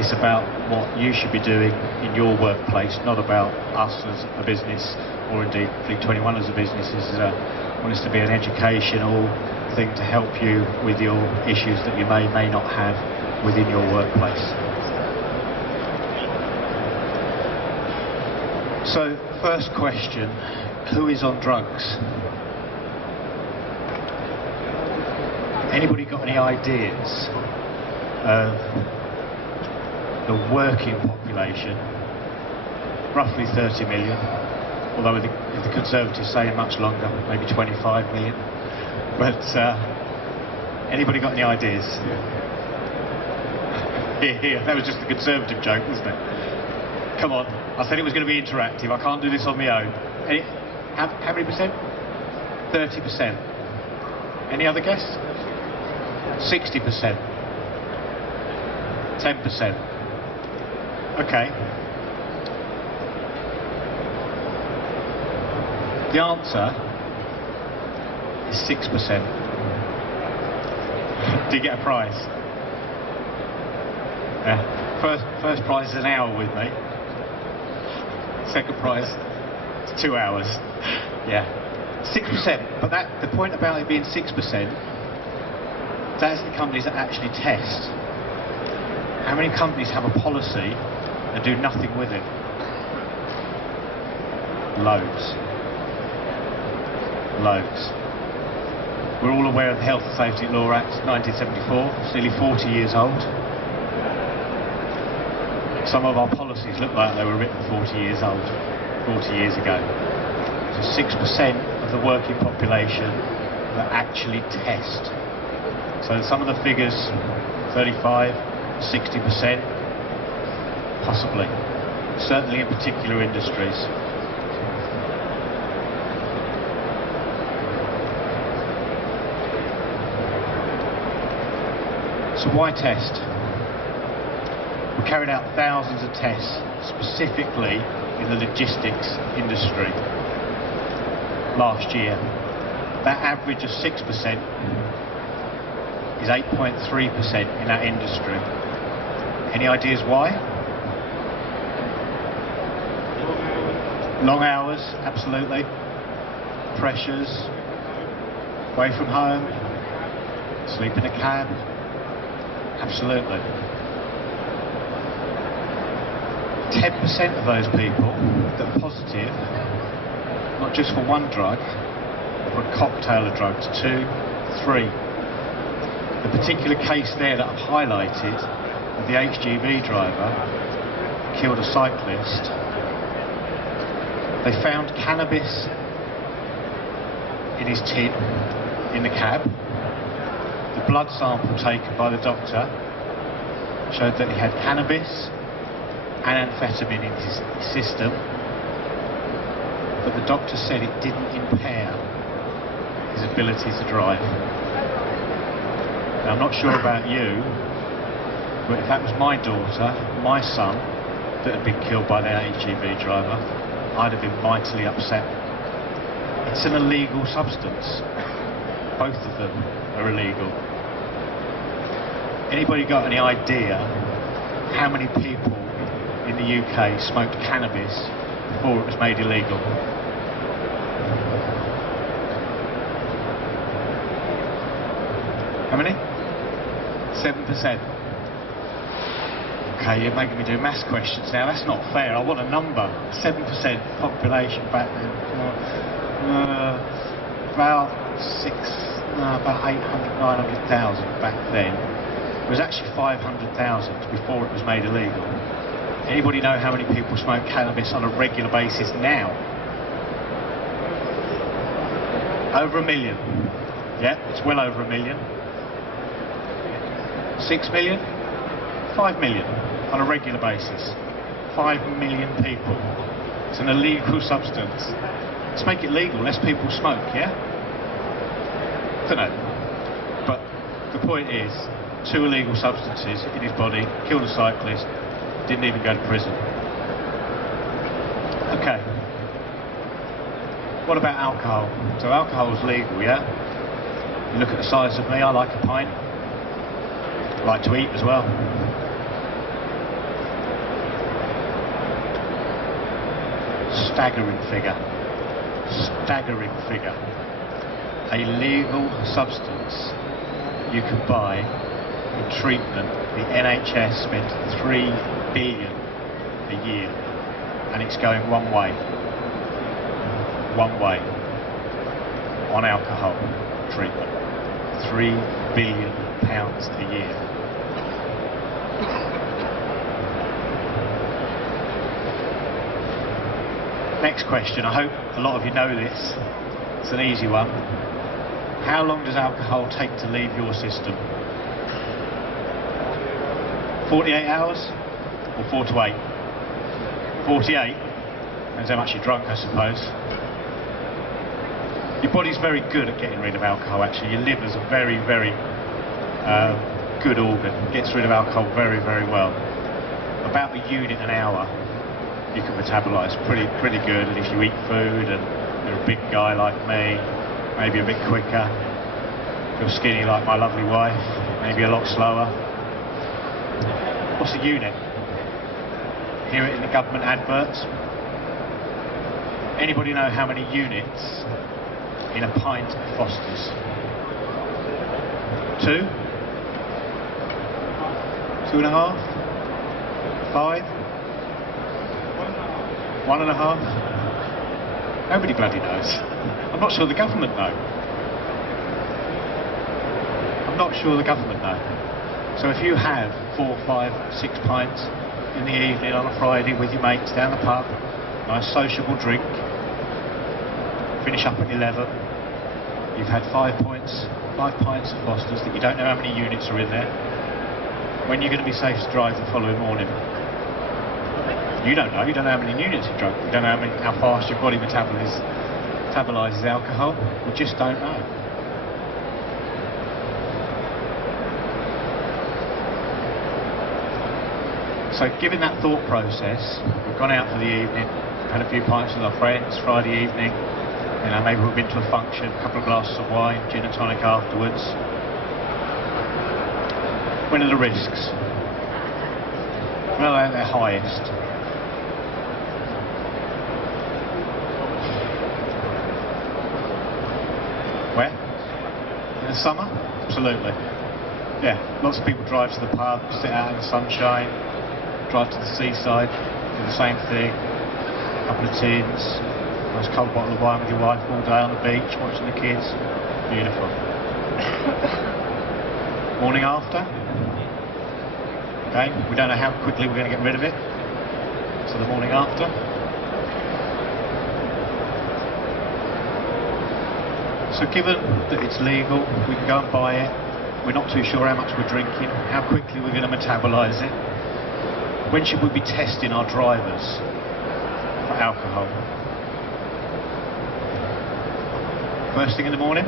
this about what you should be doing in your workplace, not about us as a business, or indeed Fleet21 as a business. I want this to be an educational thing to help you with your issues that you may not have within your workplace. So, first question, who is on drugs? Anybody got any ideas of the working population? Roughly 30 million, although if the Conservatives say much longer, maybe 25 million. But anybody got any ideas? Yeah, that was just a Conservative joke, wasn't it? Come on, I said it was going to be interactive. I can't do this on my own. How many percent? 30%. Any other guess? 60%. 10%. Okay. The answer is 6%. Do you get a prize? Yeah. First prize is an hour with me. Second prize is 2 hours. Yeah. 6%. But the point about it being 6%, that's the companies that actually test. How many companies have a policy and do nothing with it? Loads. Loads. We're all aware of the Health and Safety Law Act 1974. It's nearly 40 years old. Some of our policies look like they were written 40 years old, 40 years ago. So 6% of the working population that actually test. So some of the figures, 35, 60%, possibly. Certainly in particular industries. So why test? We carried out thousands of tests, specifically in the logistics industry last year. That average of 6% is 8.3% in that industry. Any ideas why? Long hours, absolutely. Pressures, away from home, sleep in a cab, absolutely. 10% of those people that are positive, not just for one drug, but a cocktail of drugs, 2, 3. The particular case there that I've highlighted, of the HGV driver killed a cyclist, they found cannabis in his tin, in the cab. The blood sample taken by the doctor showed that he had cannabis and amphetamine in his system, but the doctor said it didn't impair his ability to drive. Now, I'm not sure about you, but if that was my daughter, my son, that had been killed by that HGV driver, I'd have been mightily upset. It's an illegal substance. Both of them are illegal. Anybody got any idea how many people in the UK smoked cannabis before it was made illegal? How many? 7%. Okay, you're making me do maths questions now. That's not fair. I want a number. 7% population back then. About 800,000, 900,000 back then. It was actually 500,000 before it was made illegal. Anybody know how many people smoke cannabis on a regular basis now? Over 1 million. Yeah, it's well over 1 million. 6 million? 5 million on a regular basis. 5 million people. It's an illegal substance. Let's make it legal. Less people smoke, yeah? Don't know. But the point is, 2 illegal substances in his body, killed a cyclist, didn't even go to prison. Okay. What about alcohol? So alcohol is legal, yeah? You look at the size of me, I like a pint. I like to eat as well. staggering figure. Staggering figure. A legal substance you can buy in treatment. The NHS spends $3 billion a year, and it's going one way. One way. On alcohol treatment. £3 billion a year. Next question, I hope a lot of you know this. It's an easy one. How long does alcohol take to leave your system? 48 hours or 4 to 8? 48? Depends how much you're drunk, I suppose. Your body's very good at getting rid of alcohol, actually. Your liver's a very, very good organ. It gets rid of alcohol very, very well. About a unit an hour you can metabolise pretty good, and if you eat food and you're a big guy like me, maybe a bit quicker. If you're skinny like my lovely wife, maybe a lot slower. What's a unit? Hear it in the government adverts. Anybody know how many units in a pint of Foster's? 2? 2.5? 5? 1.5? Nobody bloody knows. I'm not sure the government know. I'm not sure the government know. So if you have 4, 5, 6 pints in the evening on a Friday with your mates down the pub, nice sociable drink, finish up at 11, you've had 5 pints of Foster's that you don't know how many units are in there. When you're going to be safe to drive the following morning? You don't know how many units you drunk, you don't know how fast your body metabolises alcohol, you just don't know. So given that thought process, we've gone out for the evening, had a few pints with our friends Friday evening, you know, maybe we've been to a function, a couple of glasses of wine, gin and tonic afterwards. When are the risks? When are they at their highest? Where? In the summer? Absolutely. Yeah, lots of people drive to the pub, sit out in the sunshine, drive to the seaside, do the same thing, a couple of tins, nice cold bottle of wine with your wife all day on the beach, watching the kids. Beautiful. Morning after? Okay, we don't know how quickly we're going to get rid of it. So the morning after. So given that it's legal, we can go and buy it, we're not too sure how much we're drinking, how quickly we're going to metabolise it. When should we be testing our drivers for alcohol? First thing in the morning?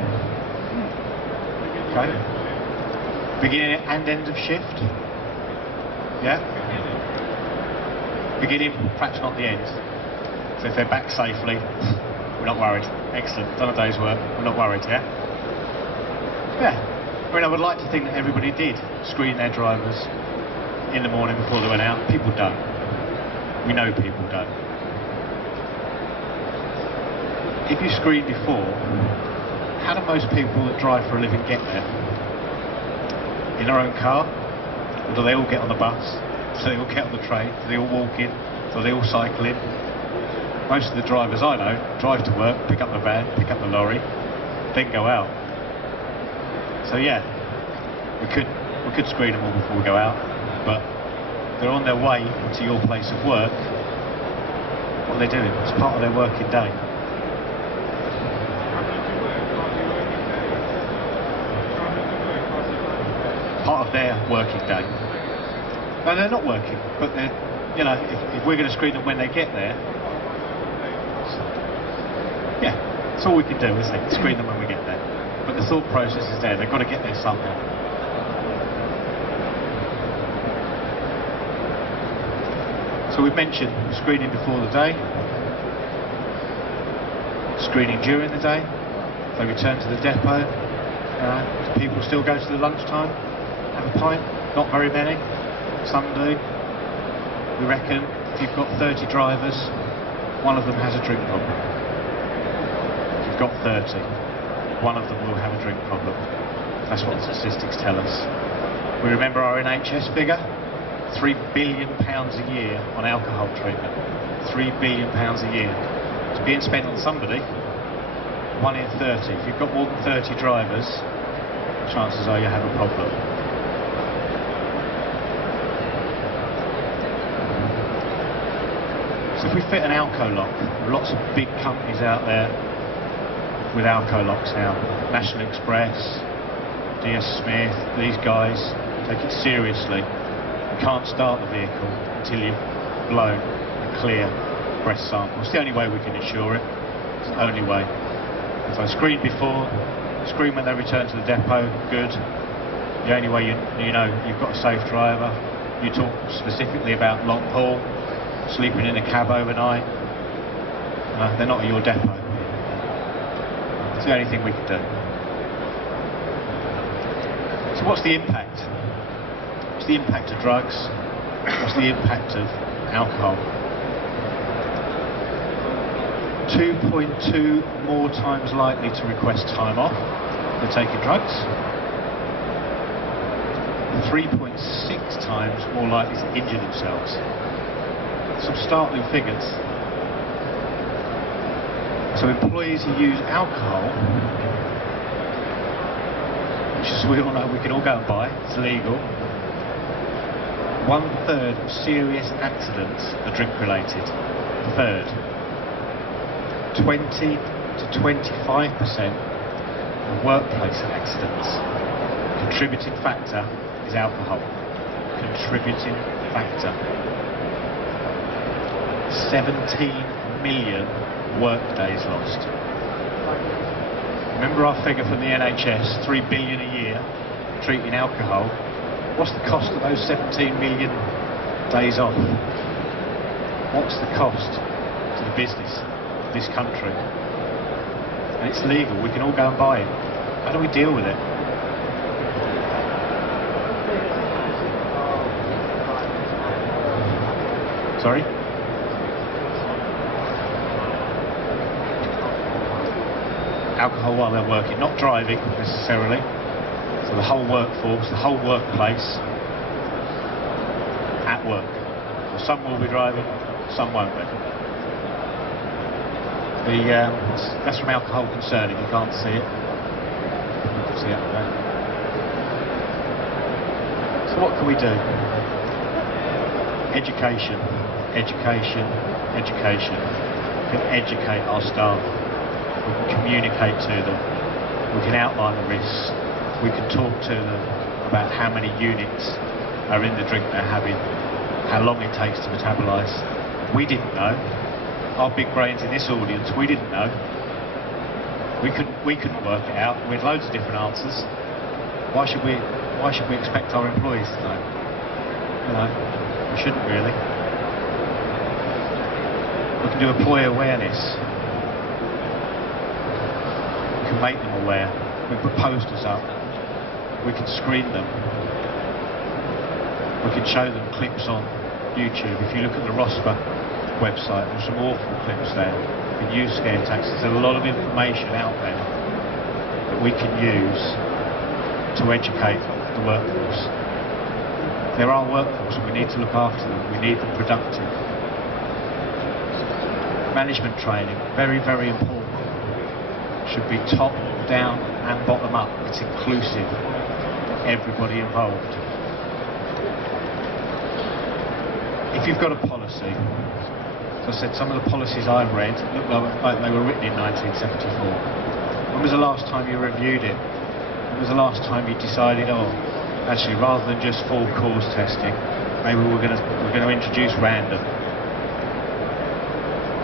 Okay. Beginning and end of shift? Yeah? Beginning, perhaps not the end. So if they're back safely, we're not worried. Excellent, done a day's work, we're not worried, yeah? Yeah. I mean, I would like to think that everybody did screen their drivers in the morning before they went out. People don't. We know people don't. If you screen before, how do most people that drive for a living get there? In their own car? Or do they all get on the bus? Do they all get on the train? Do they all walk in? Do they all cycle in? Most of the drivers I know drive to work, pick up the van, pick up the lorry, then go out. So yeah, we could screen them all before we go out, but they're on their way to your place of work. What are they doing? It's part of their working day. Part of their working day. No, they're not working, but they're, you know, if we're going to screen them when they get there, yeah, that's all we can do, isn't it? Screen them when we get there. But the thought process is there, they've got to get there somehow. So we've mentioned screening before the day, screening during the day. They return to the depot. Do people still go to the lunchtime, have a pint? Not very many. Some do. We reckon if you've got 30 drivers one of them has a drink problem. If you've got 30, one of them will have a drink problem. That's what the statistics tell us. We remember our NHS figure, £3 billion a year on alcohol treatment. £3 billion a year. It's being spent on somebody. 1 in 30. If you've got more than 30 drivers, chances are you have a problem. So if we fit an alco lock, there are lots of big companies out there with alco locks now. National Express, DS Smith, these guys take it seriously. You can't start the vehicle until you've blown a clear breath sample. It's the only way we can ensure it. It's the only way. So screen before, screen when they return to the depot, good. The only way you know you've got a safe driver. You talk specifically about long haul, sleeping in a cab overnight. They're not at your depot. It's the only thing we can do. So what's the impact? What's the impact of drugs? What's the impact of alcohol? 2.2 more times likely to request time off for taking drugs. 3.6 times more likely to injure themselves. Some startling figures. So employees who use alcohol, which as we all know we can all go and buy, it's legal. 1/3 of serious accidents are drink related. 1/3. 20 to 25% of workplace accidents. Contributing factor is alcohol. Contributing factor. 17 million work days lost. Remember our figure from the NHS, 3 billion a year treating alcohol. What's the cost of those 17 million days off? What's the cost to the business of this country? And it's legal, we can all go and buy it. How do we deal with it? Sorry? Alcohol while they're working, not driving necessarily. So the whole workforce, the whole workplace at work. So some will be driving, some won't be. That's from alcohol concerning, you can't see it. You can see it there. So what can we do? Education, education, education. We can educate our staff. We can communicate to them. We can outline the risks. We can talk to them about how many units are in the drink they're having, how long it takes to metabolise. We didn't know. Our big brains in this audience, we didn't know. We couldn't work it out. We had loads of different answers. Why should we expect our employees to know? You know, we shouldn't really. We can do employee awareness. We can make them aware. We put posters up. We can screen them. We can show them clips on YouTube. If you look at the ROSPA website, there's some awful clips there. We can use scare tactics. There's a lot of information out there that we can use to educate the workforce. They're our workforce and we need to look after them. We need them productive. Management training, very, very important. Should be top, down and bottom up. It's inclusive. Everybody involved. If you've got a policy, as I said, some of the policies I've read look like they were written in 1974. When was the last time you reviewed it? When was the last time you decided, oh, actually, rather than just full cause testing, maybe we're going to introduce random,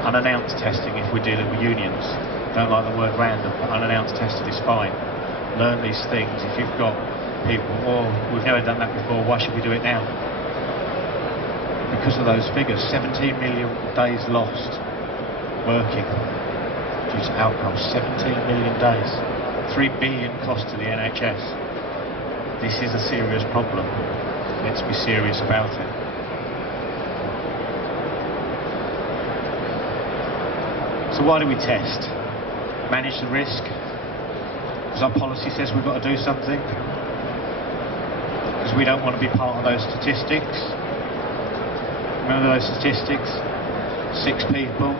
unannounced testing if we're dealing with unions. Don't like the word random, but unannounced testing is fine. Learn these things. If you've got people, oh, we've never done that before, why should we do it now? Because of those figures, 17 million days lost working due to alcohol, 17 million days, 3 billion cost to the NHS. This is a serious problem. Let's be serious about it. So why do we test? Manage the risk? Because our policy says we've got to do something? Because we don't want to be part of those statistics? Remember those statistics? 6 people,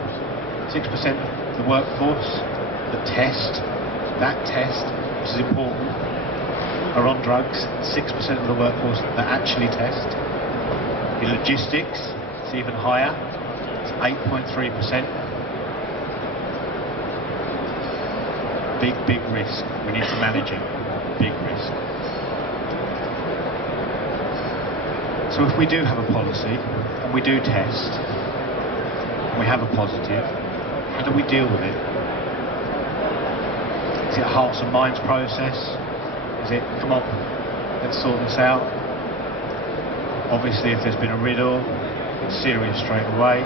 6% of the workforce that test, which is important, are on drugs. 6% of the workforce that actually test. In logistics, it's even higher. It's 8.3%. Big risk. We need to manage it. Big risk. So if we do have a policy, and we do test, and we have a positive, how do we deal with it? Is it a hearts and minds process? Is it, come on, let's sort this out? Obviously, if there's been a riddle, it's serious straight away.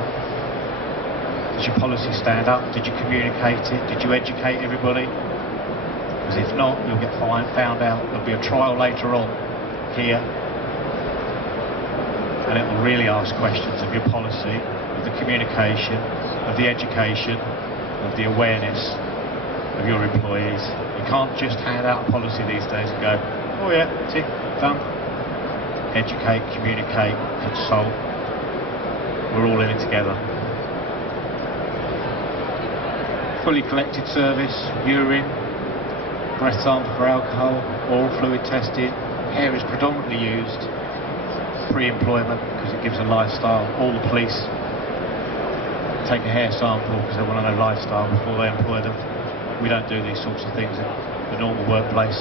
Does your policy stand up? Did you communicate it? Did you educate everybody? Because if not, you'll get found out. There'll be a trial later on here, and it will really ask questions of your policy, of the communication, of the education, of the awareness of your employees. You can't just hand out a policy these days and go, oh yeah, tick, done. Educate, communicate, consult. We're all in it together. Fully collected service, urine, breath sample for alcohol, oral fluid testing. Hair is predominantly used pre-employment because it gives a lifestyle. All the police take a hair sample because they want to know lifestyle before they employ them. We don't do these sorts of things in the normal workplace.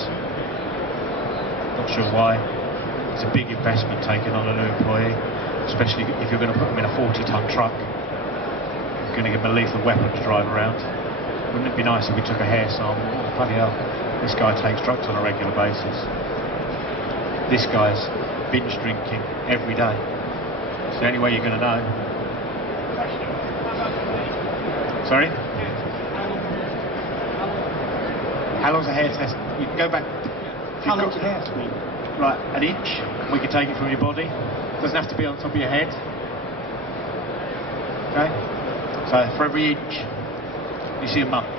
Not sure why. It's a big investment taken on a new employee, especially if you're going to put them in a 40-ton truck. You're going to give them a lethal weapon to drive around. Wouldn't it be nice if we took a hair sample? Oh, bloody hell, this guy takes drugs on a regular basis. This guy's binge drinking every day. It's the only way you're going to know. Sorry? How long's a hair test? You can go back. How long's a hair to me? Right, an inch. We can take it from your body. Doesn't have to be on top of your head. Okay? So for every inch, you see a month.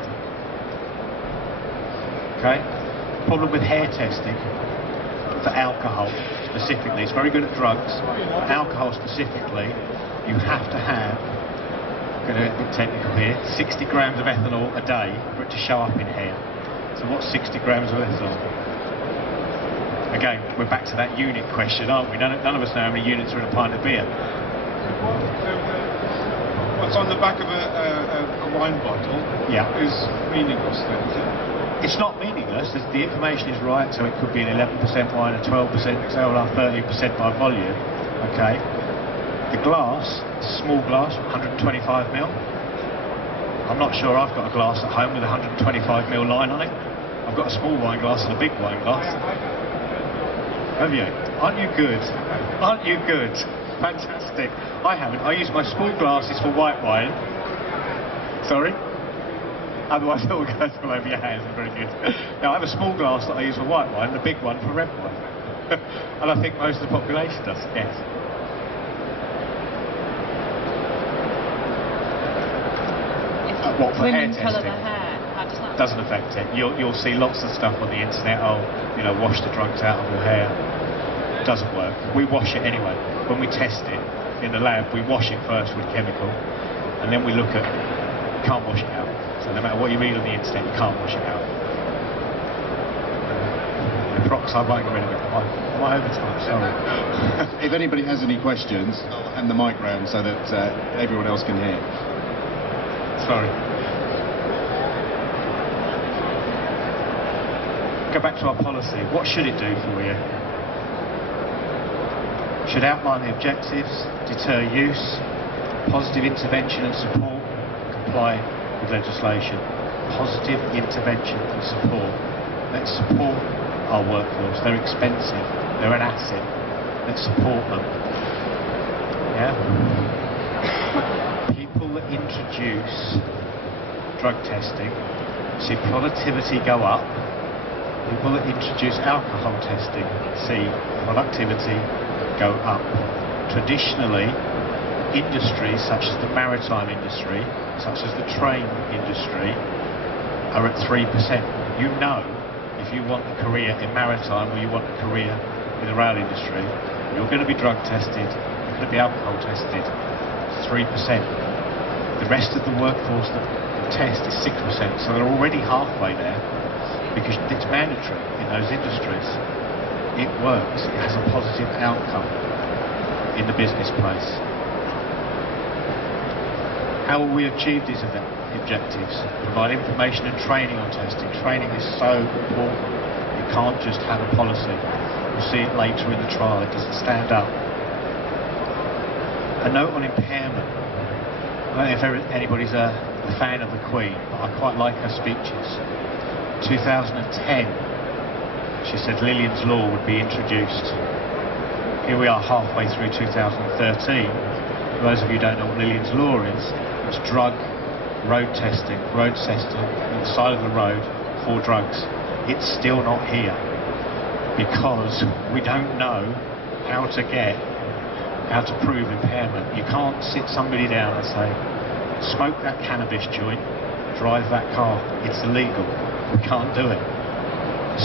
Okay? Problem with hair testing for alcohol specifically, it's very good at drugs. For alcohol specifically, you have to have, I'm going to get a bit technical here, 60 grams of ethanol a day for it to show up in hair. So what's 60 grams of ethanol? Again, we're back to that unit question, aren't we? None of us know how many units are in a pint of beer. What's on the back of a wine bottle is meaningless then, is it? It's not meaningless. The information is right, so it could be an 11% wine, a 12%, say, or 13% by volume. Okay. The glass, small glass, 125ml. I'm not sure I've got a glass at home with a 125ml line on it. I've got a small wine glass and a big wine glass. Have you? Aren't you good? Aren't you good? Fantastic. I haven't. I use my small glasses for white wine. Sorry? Otherwise it all goes all over your hands. Very good. Now I have a small glass that I use for white wine and a big one for red wine. And I think most of the population does, yes. What, for hair testing? Colour their hair. How does that? Doesn't affect it. You'll see lots of stuff on the internet. Oh, you know, wash the drugs out of your hair. Doesn't work. We wash it anyway. When we test it in the lab, we wash it first with chemical, and then we look at. You can't wash it out. So no matter what you read on the internet, you can't wash it out. The peroxide won't get rid of it. Am I over time? Sorry. If anybody has any questions, I'll hand the mic round so that everyone else can hear. Sorry. Go back to our policy. What should it do for you? Should outline the objectives, deter use, positive intervention and support, comply with legislation. Positive intervention and support. Let's support our workforce. They're expensive. They're an asset. Let's support them. Yeah? People that introduce drug testing see productivity go up. People that introduce alcohol testing see productivity go up. Traditionally, industries such as the maritime industry, such as the train industry, are at 3%. You know, if you want a career in maritime or you want a career in the rail industry, you're going to be drug tested, you're going to be alcohol tested. 3%. The rest of the workforce that test is 6%, so they're already halfway there because it's mandatory in those industries. It works, it has a positive outcome in the business place. How will we achieve these objectives? Provide information and training on testing. Training is so important. You can't just have a policy. We'll see it later in the trial, it doesn't stand up. A note on impairment. I don't know if anybody's a fan of the Queen, but I quite like her speeches. 2010, she said Lillian's Law would be introduced. Here we are halfway through 2013. For those of you who don't know what Lillian's Law is, it's drug road testing on the side of the road for drugs. It's still not here because we don't know how to prove impairment. You can't sit somebody down and say, smoke that cannabis joint, drive that car. It's illegal. We can't do it.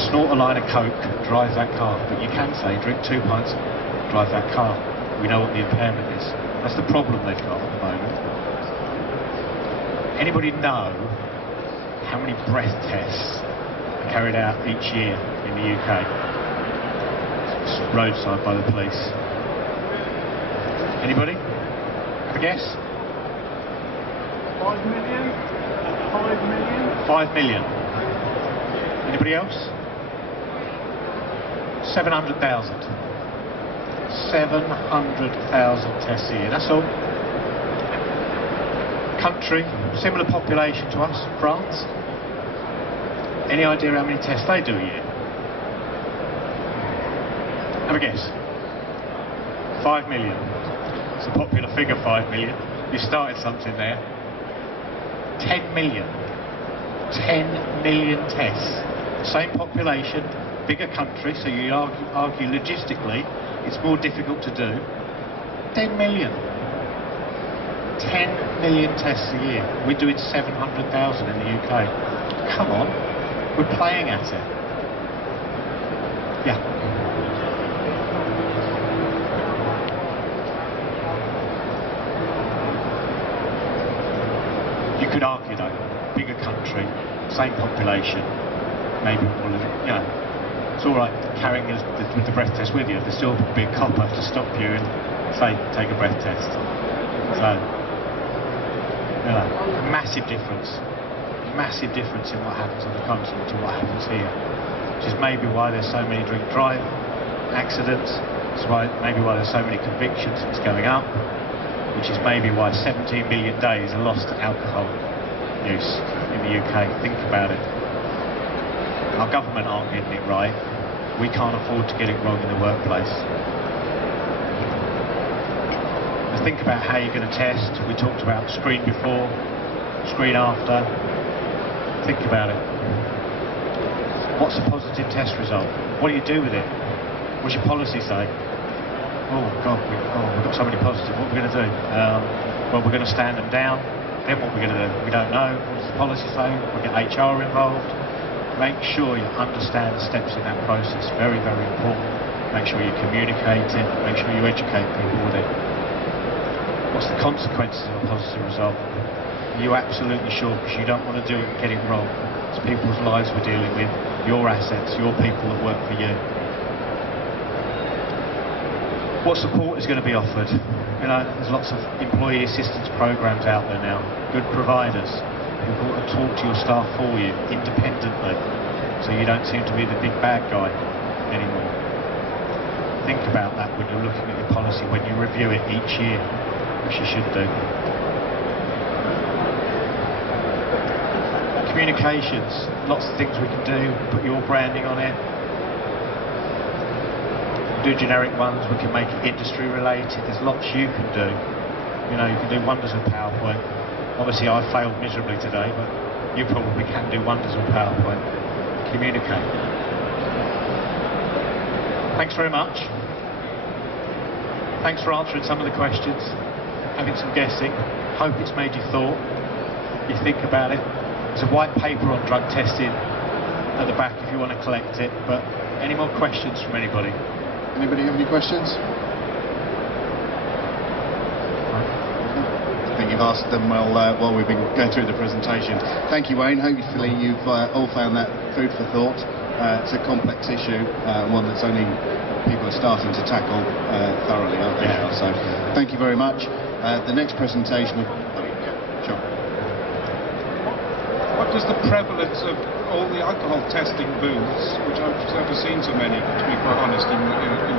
Snort a line of coke, drive that car. But you can say, drink 2 pints, drive that car. We know what the impairment is. That's the problem they've got at the moment. Anybody know how many breath tests are carried out each year in the UK? It's roadside by the police. Anybody? Have a guess? 5 million? 5 million? 5 million. Anybody else? 700,000. 700,000 tests a year, that's all. Country, similar population to us, France. Any idea how many tests they do a year? Have a guess. 5 million. It's a popular figure, 5 million. You started something there. 10 million. 10 million tests. Same population, bigger country, so you argue logistically it's more difficult to do. 10 million. 10 million tests a year. We're doing 700,000 in the UK. Come on, we're playing at it. Yeah. You could argue though, bigger country, same population, maybe more, you know, it's all right carrying the breath test with you. There's still be a copper to stop you and say, take a breath test. So, you know, massive difference in what happens on the continent to what happens here, which is maybe why there's so many drink drive accidents. It's maybe why there's so many convictions. It's going up, which is maybe why 17 million days are lost to alcohol use in the UK. Think about it. Our government aren't getting it right. We can't afford to get it wrong in the workplace. Now think about how you're going to test. We talked about screen before, screen after. Think about it. What's a positive test result? What do you do with it? What's your policy say? Oh God, we've got so many positives. What are we going to do? Well, we're going to stand them down. Then what we're going to do? We don't know. What does the policy say? We'll get HR involved. Make sure you understand the steps in that process. Very, very important. Make sure you communicate it. Make sure you educate people with it. What's the consequences of a positive result? Are you absolutely sure? Because you don't want to do it and get it wrong. It's people's lives we're dealing with, your assets, your people that work for you. What support is going to be offered? You know, there's lots of employee assistance programs out there now. Good providers. People that talk to your staff for you independently, so you don't seem to be the big bad guy anymore. Think about that when you're looking at your policy, when you review it each year, which you should do. Communications, lots of things we can do. Put your branding on it. Do generic ones, we can make it industry related. There's lots you can do. You know, you can do wonders with PowerPoint. Obviously I failed miserably today, but you probably can do wonders with PowerPoint. Communicate. Thanks very much. Thanks for answering some of the questions. having some guessing. Hope it's made you thought. You think about it. There's a white paper on drug testing at the back if you want to collect it. But any more questions from anybody? Anybody have any questions? I think you've asked them well while we've been going through the presentation. Thank you, Wayne. Hopefully you've all found that food for thought. It's a complex issue, one that's only people are starting to tackle thoroughly, aren't they now? So thank you very much. The next presentation... Sure. What does the prevalence of all the alcohol testing booths, which I've never seen so many, to be quite honest, in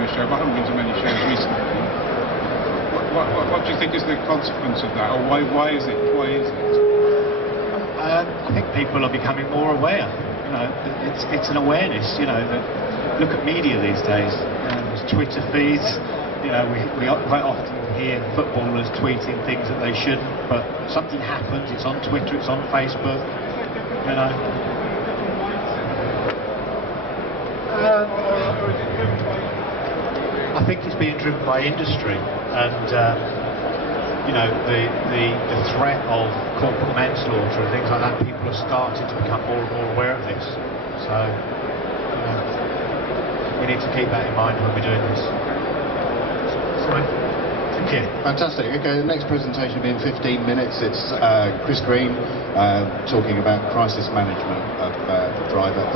the show, but I haven't been to many shows recently. What do you think is the consequence of that, or why is it? I think people are becoming more aware. You know, it's an awareness. You know, that look at media these days. There's Twitter feeds. You know, we quite often hear footballers tweeting things that they shouldn't, but something happens. It's on Twitter. It's on Facebook. You know. I think it's being driven by industry, and you know, the threat of corporal manslaughter and things like that. People are starting to become more and more aware of this. So you know, we need to keep that in mind when we're doing this. Sorry. Thank you. Fantastic. Okay, the next presentation will be in 15 minutes. It's Chris Green talking about crisis management of driver.